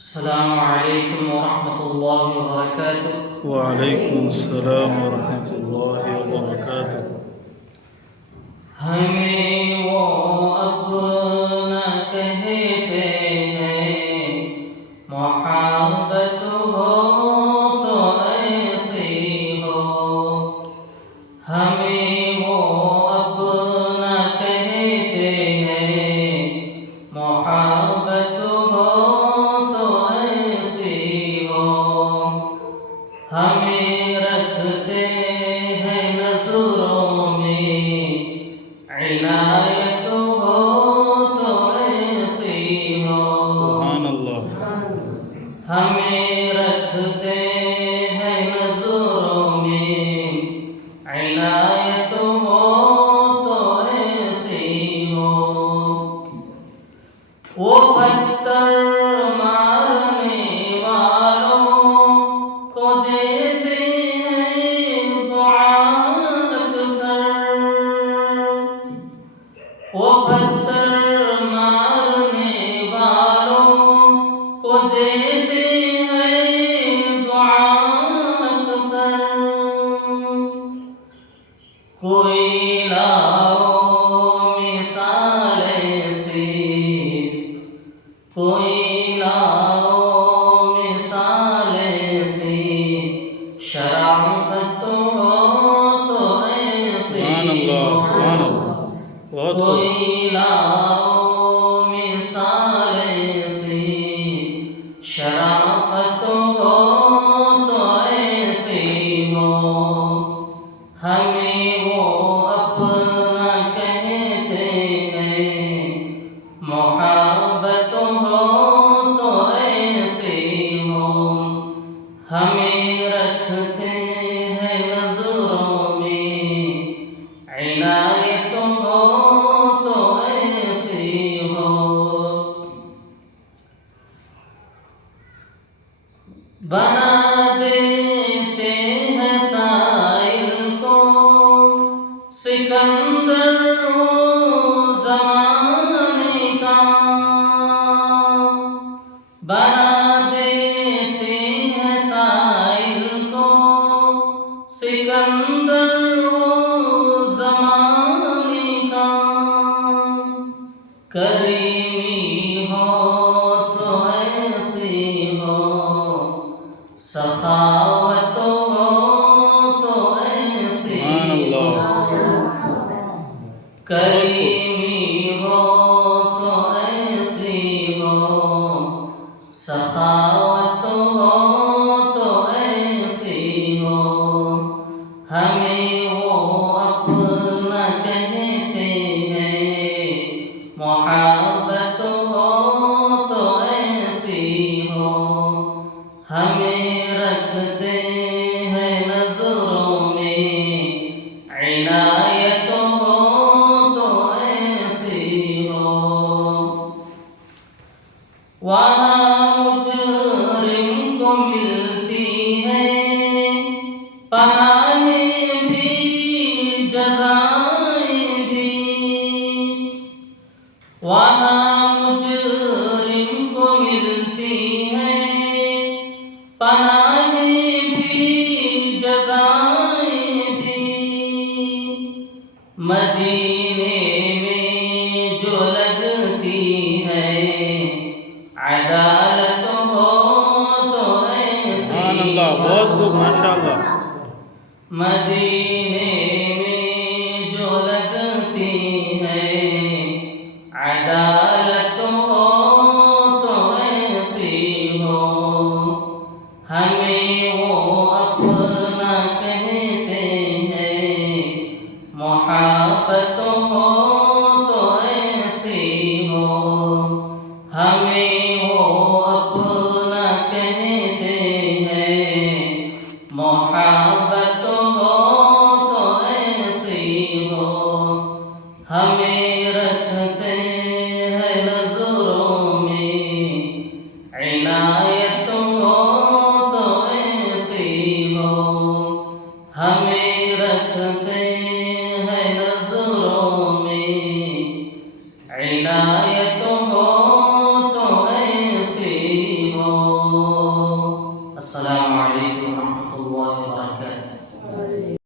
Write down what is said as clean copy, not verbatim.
السلام علیکم ورحمۃ اللہ وبرکاتہ۔ وعلیکم السلام ورحمۃ اللہ وبرکاتہ۔ ہمیں وہ اپنا کہتے ہیں، محبت ہو تو ایسی ہو۔ ہمیں وہ اپنا کہتے ہیں، محبت ہو تو ایسی ہو۔ ہمیں رکھتے ہیں نظروں میں، عنایت ہو تو ایسی ہو۔ سبحان اللہ۔ ہمیں رکھتے ہیں نظروں میں، عنایت ہو تو ایسی ہو۔ وہ پتھر مارنے والوں کو دیتے ہیں دعا اکثر۔ وہ پتھر مارنے والوں کو دیتے ہیں دعا اکثر۔ کوئی لاؤ مثال ایسی، کوئی لاؤ مثال ایسی، شرافت ہو تو ایسی سبحان اللہ، ہو۔ سبحان اللہ، بہت خوب۔ کوئی لاؤ مثال ایسی، شرافت ہو تو ایسی ہو۔ ہمیں وہ اپنا کہتے ہیں، محبت ہو تو ایسی ہو۔ ہمیں رکھتے ہیں نظروں میں، عنایت ہو تو ایسی ہو۔ بنا دیتے ہیں سائل کو سکندر وہ زمانے کا، بنا دیتے ہیں سائل کو سکندر وہ زمانے کا۔ کریمی ہو تو ایسی ہو، سخاوت ہو تو ایسی سبحان اللہ۔ ہو۔ کریمی ہو تو ایسی ہو، سخاوت ہو تو ایسی ہو۔ ہمیں وہ اپنا کہتے ہیں، محبت ہو تو ایسی ہو۔ ہمیں رکھتے ہیں نظروں میں، عنایت ہو تو ایسی ہو۔ وہاں مجرم کو ملتی ہے پناہیں بھی، جزائیں بھی۔ وہاں مجرم کو ملتی ہے پناہیں بھی، جزائیں بھی۔ مدینے میں جو لگتی ہے عدالت ہو تو سبحان ایسی اللہ، ہو۔ بہت خوب، ماشاء اللہ۔ مدینے میں جو لگتی ہے عدالت ہو تو ایسی ہو۔ ہمیں وہ اپنا کہتے ہیں، محبت ہو تو ایسی ہو۔ ہمیں